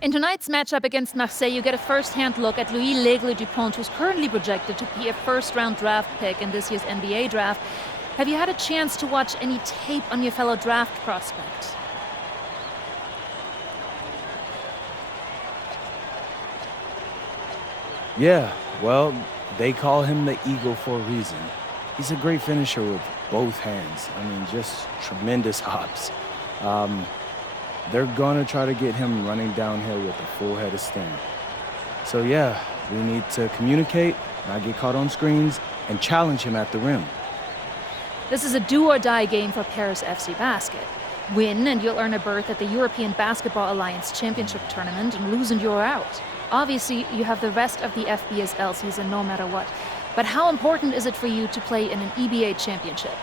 In tonight's matchup against Marseille, you get a first-hand look at Louis L'Aigle Dupont, who's currently projected to be a first-round draft pick in this year's NBA draft. Have you had a chance to watch any tape on your fellow draft prospect? Yeah, well, they call him the Eagle for a reason. He's a great finisher with both hands. I mean, just tremendous hops. They're gonna try to get him running downhill with a full head of steam. So yeah, we need to communicate, not get caught on screens, and challenge him at the rim. This is a do-or-die game for Paris FC Basket. Win and you'll earn a berth at the European Basketball Alliance Championship Tournament, and lose and you're out. Obviously, you have the rest of the FBSL season no matter what. But how important is it for you to play in an EBA championship?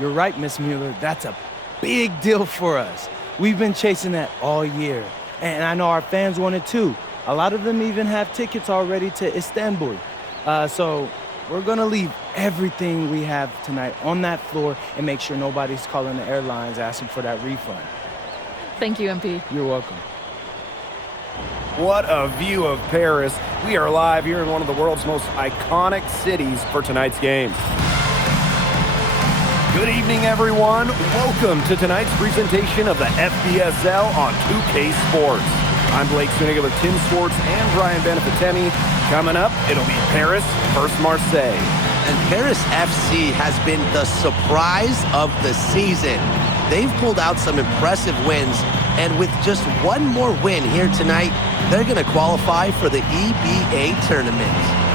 You're right, Miss Mueller. That's a big deal for us. We've been chasing that all year. And I know our fans want it too. A lot of them even have tickets already to Istanbul. So we're gonna leave everything we have tonight on that floor and make sure nobody's calling the airlines asking for that refund. Thank you, MP. You're welcome. What a view of Paris. We are live here in one of the world's most iconic cities for tonight's game. Good evening, everyone. Welcome to tonight's presentation of the FBSL on 2K Sports. I'm Blake Suniga with Tim Sports and Brian Benefitemi. Coming up, it'll be Paris versus Marseille. And Paris FC has been the surprise of the season. They've pulled out some impressive wins, and with just one more win here tonight, they're going to qualify for the EBA tournament.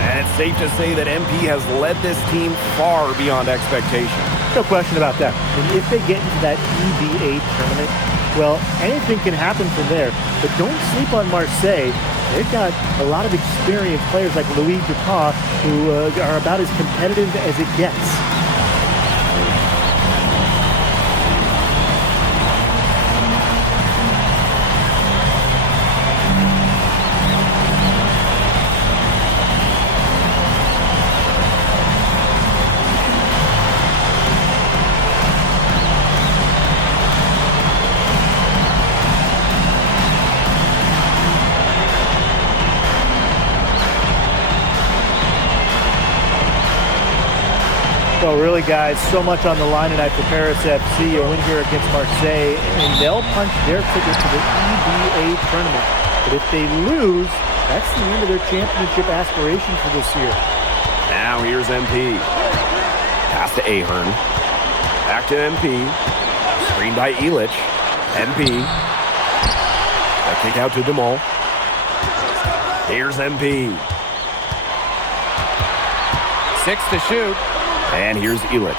And it's safe to say that MP has led this team far beyond expectation. No question about that. And if they get into that EBA tournament, well, anything can happen from there. But don't sleep on Marseille. They've got a lot of experienced players like Louis Dupont, who are about as competitive as it gets. So really, guys, so much on the line tonight for Paris FC. A win here against Marseille, and they'll punch their ticket to the EBA tournament. But if they lose, that's the end of their championship aspirations for this year. Now here's MP. Pass to Ahern. Back to MP. Screen by Illich. MP. A kick out to DeMol. Here's MP. 6 to shoot. And here's Illich.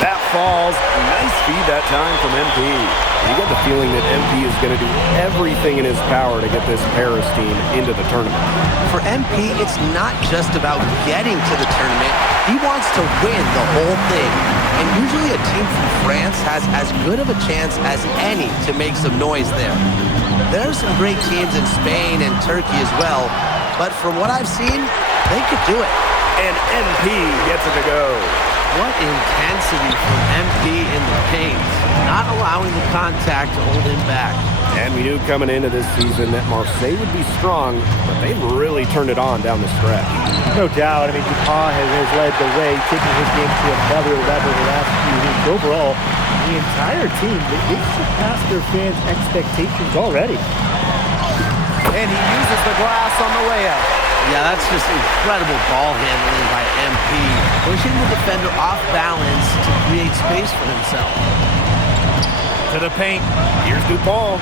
That falls. Nice feed that time from MP. You get the feeling that MP is going to do everything in his power to get this Paris team into the tournament. For MP, it's not just about getting to the tournament. He wants to win the whole thing. And usually a team from France has as good of a chance as any to make some noise there. There are some great teams in Spain and Turkey as well, but from what I've seen, they could do it. And MP gets it to go. What intensity from MP in the paint, not allowing the contact to hold him back. And we knew coming into this season that Marseille would be strong, but they've really turned it on down the stretch. No doubt. I mean, Dupont has led the way, taking his game to another level the last few weeks. Overall, the entire team, they've surpassed their fans' expectations already. And he uses the glass on the layup. Yeah, that's just incredible ball handling by MP, pushing the defender off balance to create space for himself. To the paint, here's Dupont.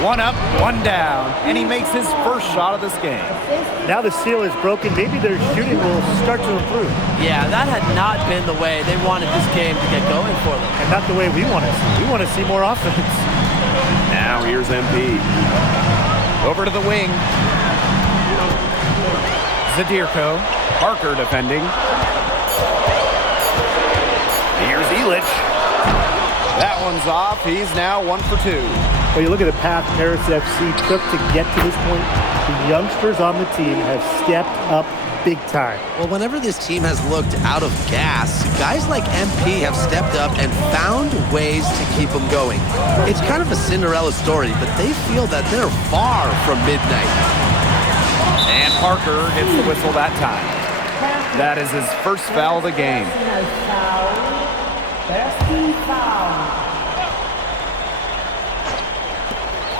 1 up, 1 down, and he makes his first shot of this game. Now the seal is broken, maybe their shooting will start to improve. Yeah, that had not been the way they wanted this game to get going for them. And not the way we want to see. We want to see more offense. Now here's MP. Over to the wing. Zadirko. Parker defending. Here's Illich. That one's off. He's now 1 for 2. Well, you look at the path Paris FC took to get to this point. The youngsters on the team have stepped up big time. Well, whenever this team has looked out of gas, guys like MP have stepped up and found ways to keep them going. It's kind of a Cinderella story, but they feel that they're far from midnight. And Parker gets the whistle that time. That is his first foul of the game.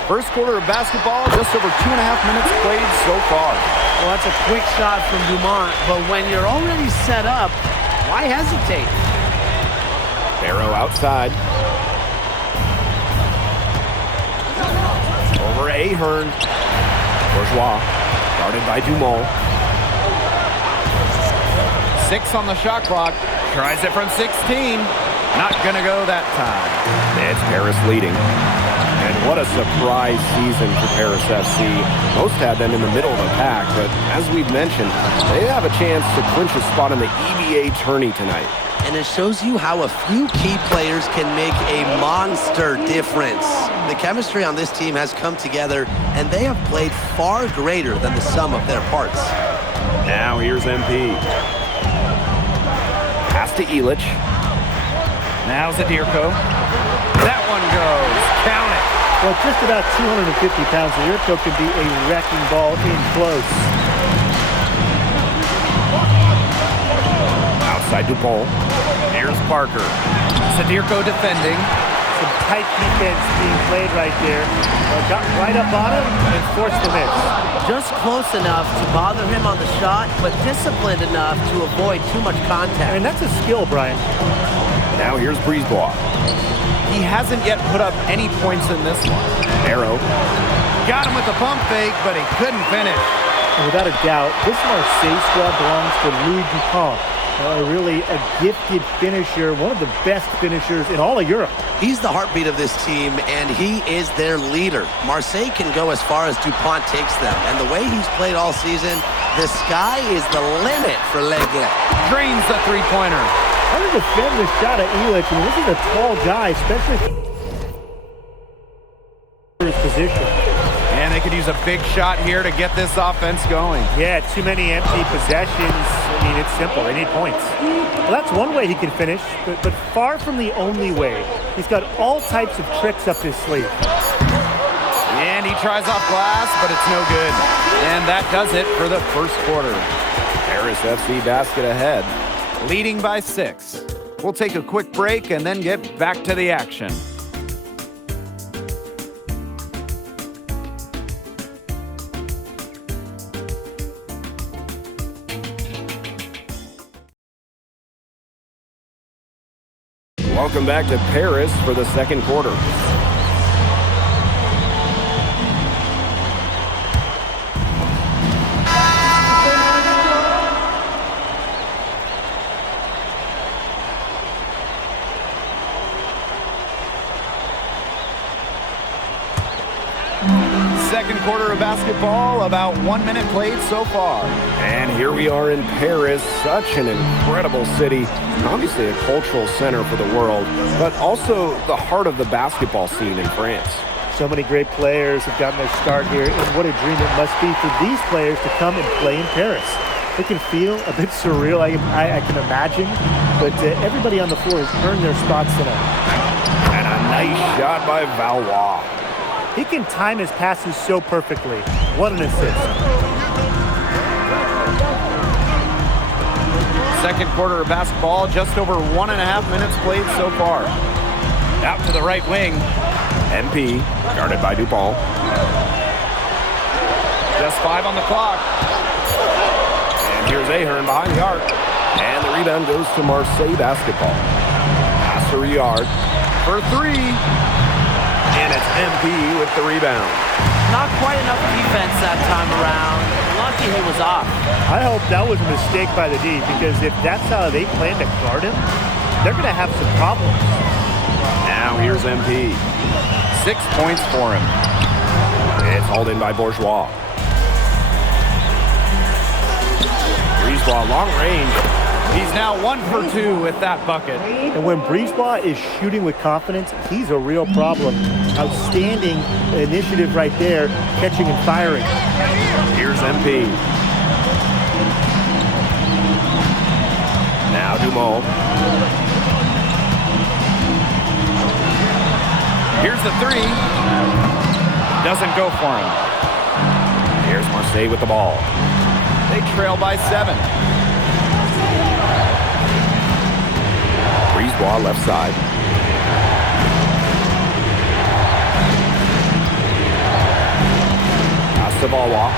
First quarter of basketball, just over 2.5 minutes played so far. Well, that's a quick shot from Dumont, but when you're already set up, why hesitate? Barrow outside. Over Ahern. Bourgeois, guarded by Dumont. 6 on the shot clock. Tries it from 16. Not gonna go that time. It's Paris leading. And what a surprise season for Paris FC. Most had them in the middle of the pack, but as we've mentioned, they have a chance to clinch a spot in the EBA tourney tonight. And it shows you how a few key players can make a monster difference. The chemistry on this team has come together, and they have played far greater than the sum of their parts. Now here's MP. Pass to Illich. Now Zadirko. That one goes. Count it. Well, just about 250 pounds, Zadirko can be a wrecking ball in close. Outside Dupont. Here's Parker. Zadirko defending. Some tight defense being played right there. Got right up on him and forced the miss. Just close enough to bother him on the shot, but disciplined enough to avoid too much contact. And that's a skill, Brian. Now here's Brisebois. He hasn't yet put up any points in this one. Arrow. Got him with the pump fake, but he couldn't finish. And without a doubt, this Marseille squad belongs to Louis Dupont. Really a gifted finisher, one of the best finishers in all of Europe. He's the heartbeat of this team, and he is their leader. Marseille can go as far as Dupont takes them, and the way he's played all season, the sky is the limit for Leglet. Drains the three-pointer. How to defend the shot at Illich? I mean, this is a tall guy, especially for his position. And they could use a big shot here to get this offense going. Yeah, too many empty possessions. I mean, it's simple. They need points. Well, that's one way he can finish, but far from the only way. He's got all types of tricks up his sleeve. And he tries off glass, but it's no good. And that does it for the first quarter. Paris FC basket ahead, leading by 6. We'll take a quick break and then get back to the action. Welcome back to Paris for the second quarter. Second quarter of basketball, about 1 minute played so far. And here we are in Paris, such an incredible city. Obviously a cultural center for the world, but also the heart of the basketball scene in France. So many great players have gotten their start here, and what a dream it must be for these players to come and play in Paris. It can feel a bit surreal, I can imagine, but everybody on the floor has earned their spots tonight. And a nice shot by Valois. He can time his passes so perfectly. What an assist. Second quarter of basketball, just over 1.5 minutes played so far. Out to the right wing. MP, guarded by Dupont. Just 5 on the clock. And here's Ahern behind the arc. And the rebound goes to Marseille basketball. Pass to Riyard for 3. And it's MP with the rebound. Not quite enough defense that time around. Lucky he was off. I hope that was a mistake by the D, because if that's how they plan to guard him, they're going to have some problems. Now here's MP. 6 points for him. It's hauled in by Bourgeois. Brisebois, long range. He's now 1 for 2 with that bucket. And when Brisebois is shooting with confidence, he's a real problem. Outstanding initiative right there, catching and firing. Here's MP. Now Dumont. Here's the 3. Doesn't go for him. Here's Marseille with the ball. They trail by 7. Brisebois left side. Astavalois.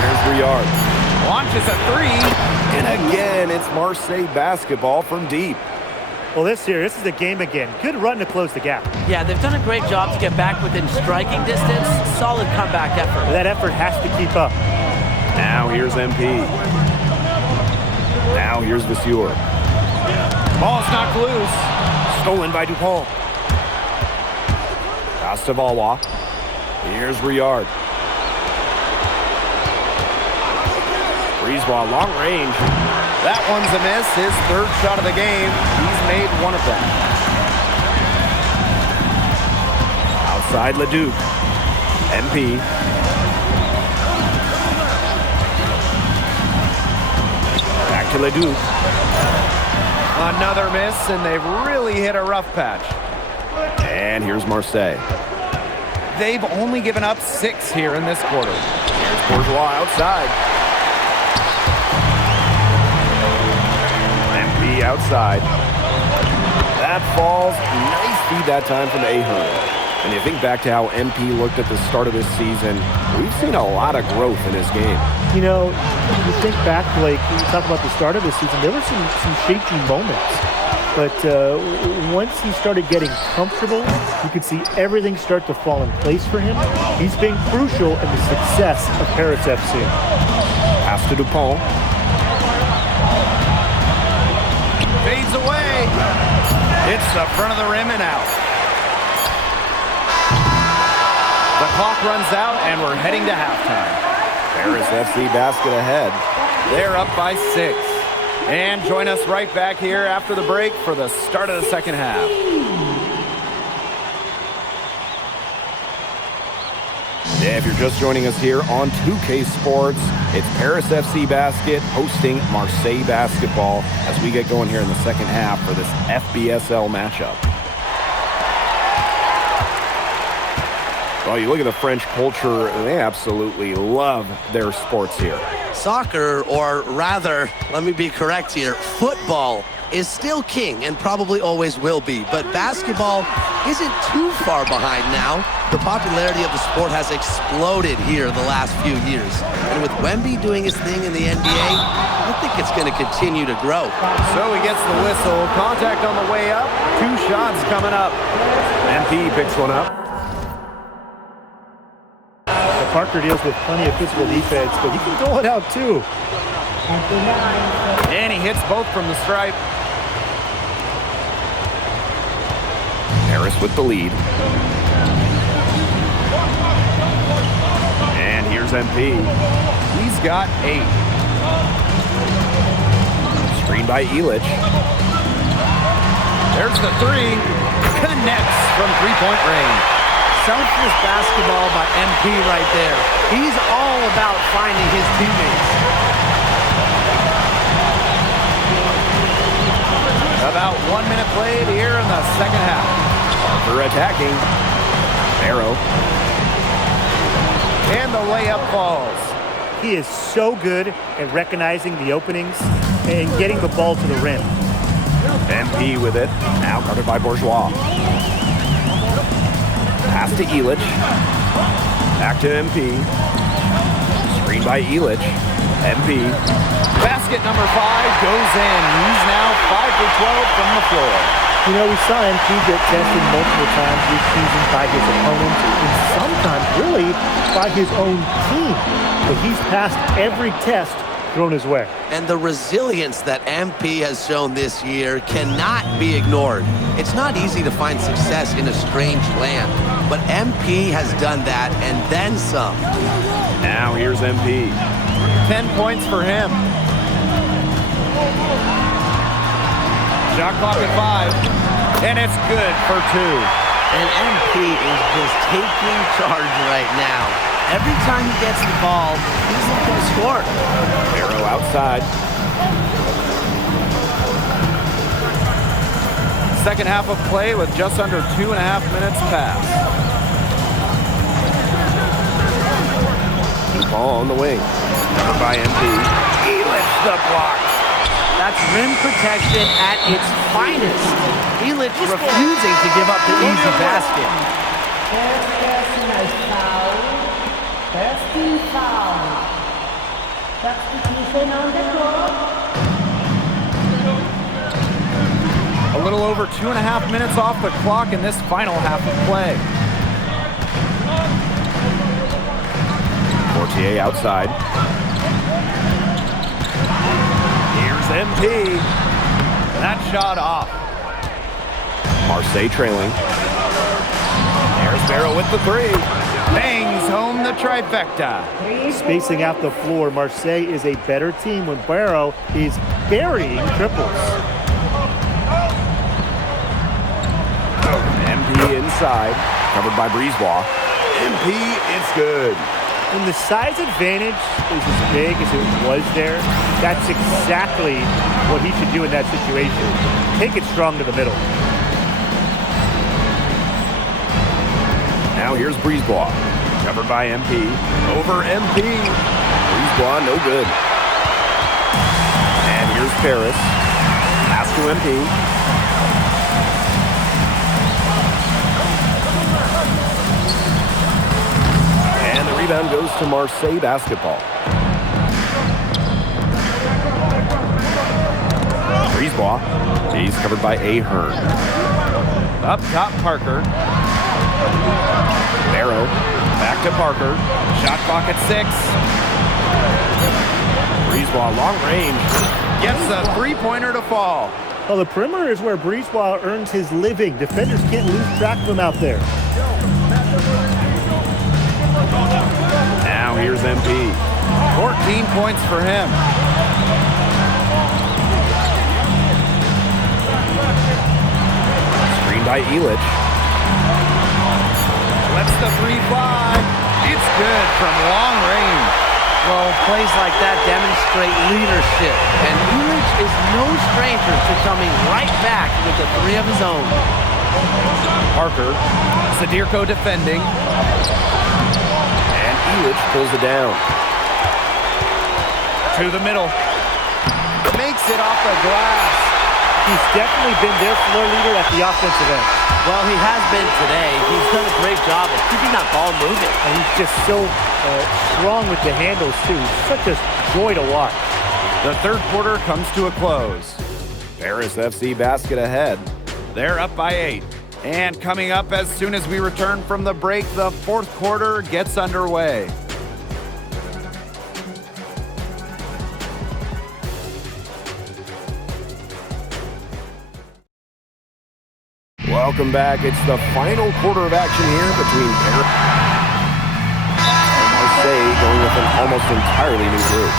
Here's Briard. Launches a 3. And again, it's Marseille basketball from deep. Well, this is the game again. Good run to close the gap. Yeah, they've done a great job to get back within striking distance. Solid comeback effort. That effort has to keep up. Now here's MP. Now here's Vasseur. Ball's knocked loose. Stolen by Dupont. Astavalois. Here's Briard. Brisebois, long range. That one's a miss. His 3rd shot of the game. He's made 1 of them. Outside Leduc. MP. Back to Leduc. Another miss, and they've really hit a rough patch. And here's Marseille. They've only given up 6 here in this quarter. Here's Bourgeois outside. MP outside. That falls. Nice feed that time from Ahern. And you think back to how MP looked at the start of this season, we've seen a lot of growth in his game. You know, you think back, Blake, when you talk about the start of this season, there were some shaky moments. But once he started getting comfortable, you could see everything start to fall in place for him. He's been crucial in the success of Paris FC. Pass to Dupont. Fades away. Hits the front of the rim and out. The clock runs out, and we're heading to halftime. Paris FC basket ahead. They're up by 6. And join us right back here after the break for the start of the second half. Yeah, if you're just joining us here on 2K Sports, it's Paris FC Basket hosting Marseille Basketball as we get going here in the second half for this FBSL matchup. Well, you look at the French culture, they absolutely love their sports here. Soccer, or rather, let me be correct here, football is still king and probably always will be, but basketball isn't too far behind now. The popularity of the sport has exploded here the last few years. And with Wemby doing his thing in the NBA, I think it's going to continue to grow. So he gets the whistle. Contact on the way up. 2 shots coming up. MP picks one up. Parker deals with plenty of physical defense, but he can throw it out too. And he hits both from the stripe. Paris with the lead. And here's MP. He's got 8. Screen by Illich. There's the 3. Connects from 3-point range. Selfless basketball by MP right there. He's all about finding his teammates. About 1 minute played here in the second half. Parker attacking. Barrow. And the layup falls. He is so good at recognizing the openings and getting the ball to the rim. MP with it. Now guarded by Bourgeois. Pass to Illich. Back to MP. Screen by Illich. MP. Basket number 5 goes in. He's now 5 for 12 from the floor. You know, we saw MP get tested multiple times this season by his opponents and sometimes really by his own team. But he's passed every test thrown his way. And the resilience that MP has shown this year cannot be ignored. It's not easy to find success in a strange land, but MP has done that and then some. Now here's MP. 10 points for him. Shot clock at 5, and it's good for 2. And MP is just taking charge right now. Every time he gets the ball, he's looking to score. Barrow outside. Second half of play with just under 2.5 minutes passed. Ball on the wing. Covered by MP. He lifts the block. That's rim protection at its finest. Illich refusing to give up the easy basket. Nice foul. First team foul. Substitution on the court. A little over 2.5 minutes off the clock in this final half of play. Fortier outside. Here's MP. That shot off. Marseille trailing. There's Barrow with the 3. Bangs home the trifecta. Spacing out the floor, Marseille is a better team when Barrow is burying triples. MP inside. Covered by Brisebois. MP, it's good. When the size advantage is as big as it was there, that's exactly what he should do in that situation. Take it strong to the middle. Now here's Brisebois. Covered by MP. Over MP. Brisebois, no good. And here's Paris. Pass to MP. And the rebound goes to Marseille basketball. Brisebois. He's covered by Ahern. Up top, Parker. Barrow. Back to Parker. Shot clock at 6. Brisebois, long range. Gets the 3-pointer to fall. Well, the perimeter is where Brisebois earns his living. Defenders can't lose track of him out there. Now here's MP. 14 points for him. Screened by Illich. Lets the 3 fly. It's good from long range. Well, plays like that demonstrate leadership. And Illich is no stranger to coming right back with a 3 of his own. Parker. Sadirko defending. And Illich pulls it down. To the middle. Makes it off the glass. He's definitely been their floor leader at the offensive end. Well, he has been today. He's done a great job of keeping that ball moving. And he's just so strong with the handles, too. Such a joy to watch. The third quarter comes to a close. Paris FC basket ahead. They're up by 8. And coming up as soon as we return from the break, the fourth quarter gets underway. Welcome back. It's the final quarter of action here between Paris and Marseille, going with an almost entirely new group.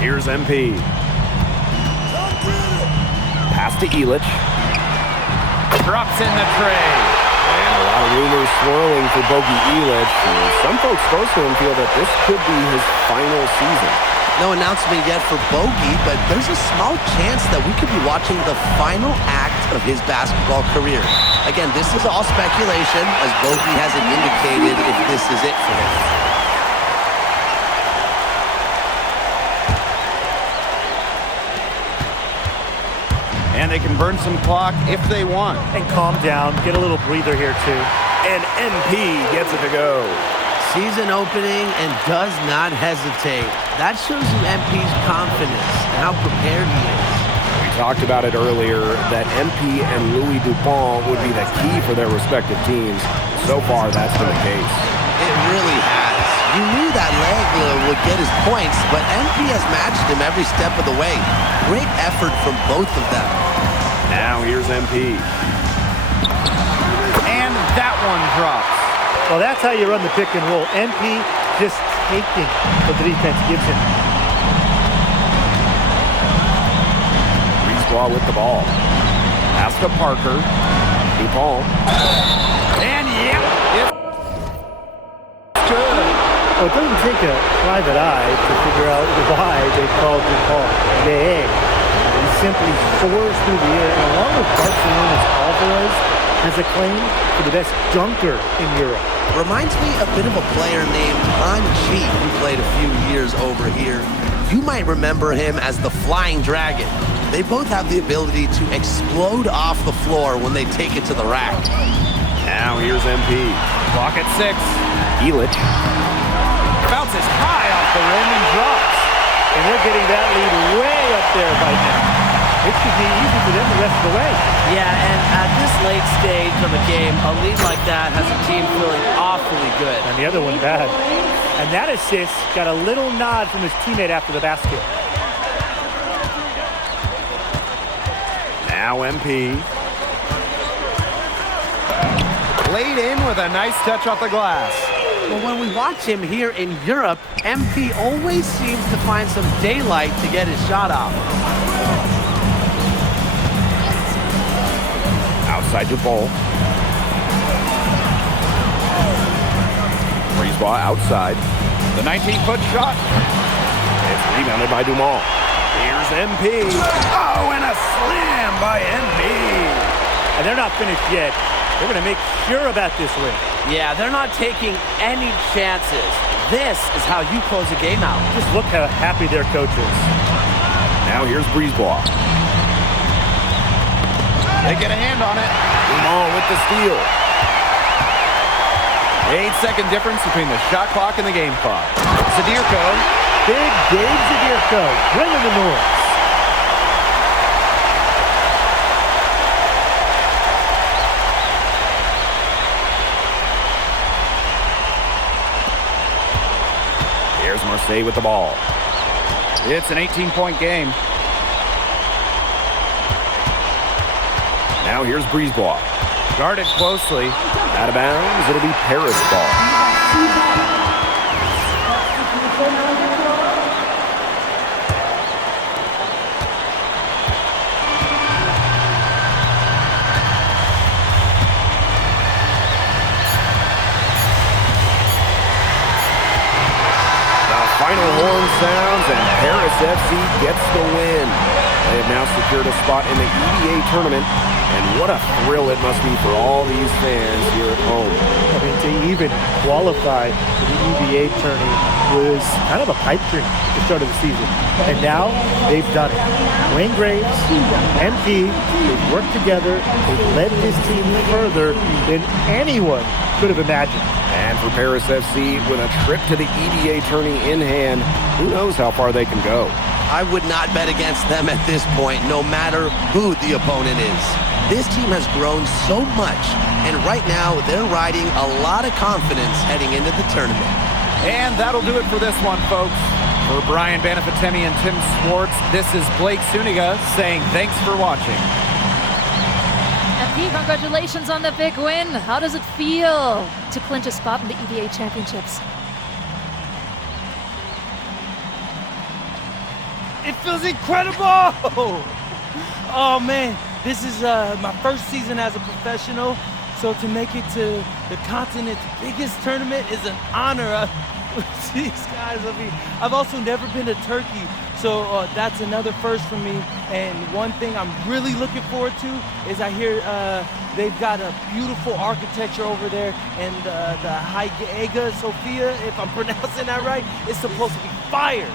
Here's MP. Pass to Illich. Drops in the tray. And a lot of rumors swirling for Bogi Illich. Some folks close to him feel that this could be his final season. No announcement yet for Bogi, but there's a small chance that we could be watching the final act of his basketball career. Again, this is all speculation, as Bogi hasn't indicated if this is it for him. And they can burn some clock if they want. And calm down. Get a little breather here, too. And MP gets it to go. Season opening and does not hesitate. That shows you MP's confidence and how prepared he is. We talked about it earlier that MP and Louis Dupont would be the key for their respective teams. So far, that's been the case. It really has. would get his points, but MP has matched him every step of the way. Great effort from both of them. Now here's MP. And that one drops. Well, that's how you run the pick and roll. MP just taking what the defense gives him. Breezeball with the ball. Pass to Parker. DePaul. And yep, it's good. Well, it doesn't take a private eye to figure out why they called DePaul Le'eg. He simply soars through the air, and along with Barcelona's Alvarez, has a claim for the best dunker in Europe. Reminds me a bit of a player named Han Chi, who played a few years over here. You might remember him as the Flying Dragon. They both have the ability to explode off the floor when they take it to the rack. Now here's MP. Clock at 6. Illich. Bounces high off the rim and drops. And they're getting that lead way up there by now. It should be easy for them the rest of the way. Yeah, and at this late stage of a game, a lead like that has a team feeling awfully good. And the other one bad. And that assist got a little nod from his teammate after the basket. Now MP. Laid in with a nice touch off the glass. Well, when we watch him here in Europe, MP always seems to find some daylight to get his shot off. Outside DePaul. Breezeball outside. The 19-foot shot. It's rebounded by Dumont. Here's MP. Oh, and a slam by MP. And they're not finished yet. They're going to make sure about this win. Yeah, they're not taking any chances. This is how you close a game out. Just look how happy their coach is. Now here's Breezeball. They get a hand on it. Dumont with the steal. 8-second difference between the shot clock and the game clock. Zadirko. Big Dave Zadirko bringing the noise. Here's Marseille with the ball. It's an 18-point game. Now here's Breezeball. Guarded closely. Out of bounds, it'll be Paris ball. Final horn sounds, and Paris FC gets the win. They have now secured a spot in the EDA tournament, and what a thrill it must be for all these fans here at home. I mean, to even qualify for the EDA tourney was kind of a pipe dream at the start of the season. And now they've done it. Wayne Graves, MP, they've worked together. They've led this team further than anyone could have imagined. And for Paris FC, with a trip to the EDA tourney in hand, who knows how far they can go. I would not bet against them at this point, no matter who the opponent is. This team has grown so much, and right now they're riding a lot of confidence heading into the tournament. And that'll do it for this one, folks. For Brian Banafitemi and Tim Swartz, this is Blake Suniga saying thanks for watching. MP, congratulations on the big win. How does it feel to clinch a spot in the EDA Championships? It feels incredible! Oh man, this is my first season as a professional, so to make it to the continent's biggest tournament is an honor. These guys, I mean, I've also never been to Turkey, so that's another first for me. And one thing I'm really looking forward to is I hear they've got a beautiful architecture over there, and the Hagia Sophia, if I'm pronouncing that right, is supposed to be fire.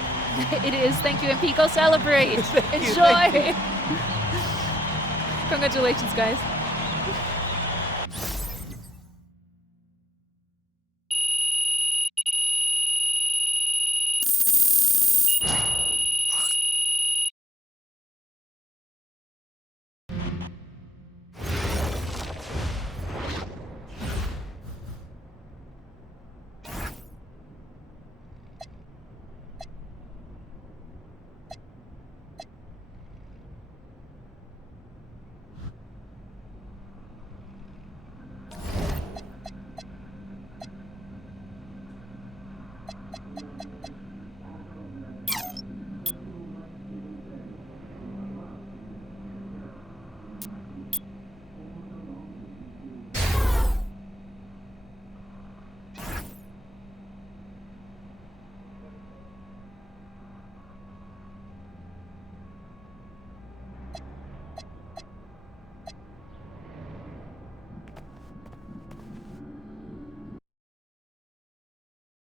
It is. Thank you, MP. Go celebrate. Thank you, Enjoy. thank you. Congratulations, guys.